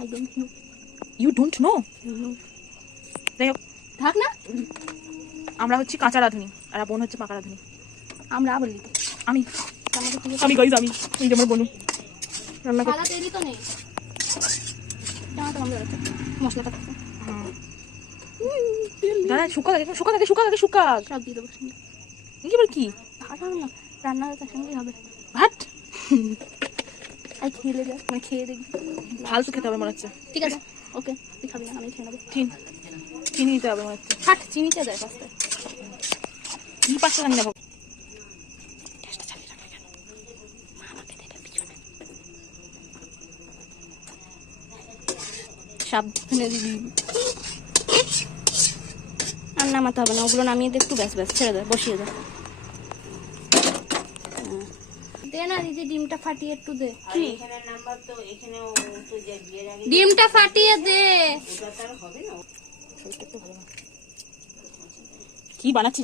I don't know. You don't know? No. যাই হোক, থাক না, আমরা হচ্ছে কাঁচা রাঁধুনি আর বোন হচ্ছে পাকা রাঁধুনি। আমরা আবার লিখি। আমি আমাদের থেকে আমি গাইজ আমি এই যে আমার বোন রান্না করতে। সাদা তেলই তো নেই। টামাটো আমরা মশলা কাটতে। দাদা শুকা থাকে শুকা থাকে শুকা থাকে শুকা সব দিয়ে দেবো। কি বল কি ভাত হবে না, রান্না তার সঙ্গেই হবে। ভাত আর খেলে যা, মানে খেয়ে দেখবি। ফালতু খেতে হবে মনে হচ্ছে। ঠিক আছে, ওকে, তুই খাবি না, আমি খেয়ে নেবো। চিনি দিতে হবে মনে হচ্ছে। হাট, চিনিটা দেয় পাস্তায়। কি পাস্তা জানি না বাবু। সাবধানে দিবি। আর নামাতে হবে না, ওগুলো নামিয়ে দে একটু, ব্যাস ব্যাস ছেড়ে দে, বসিয়ে দে। দে না দিদি, ডিমটা ফাটিয়ে একটু দে। কি ডিমটা ফাটিয়ে দে। কি বানাচ্ছি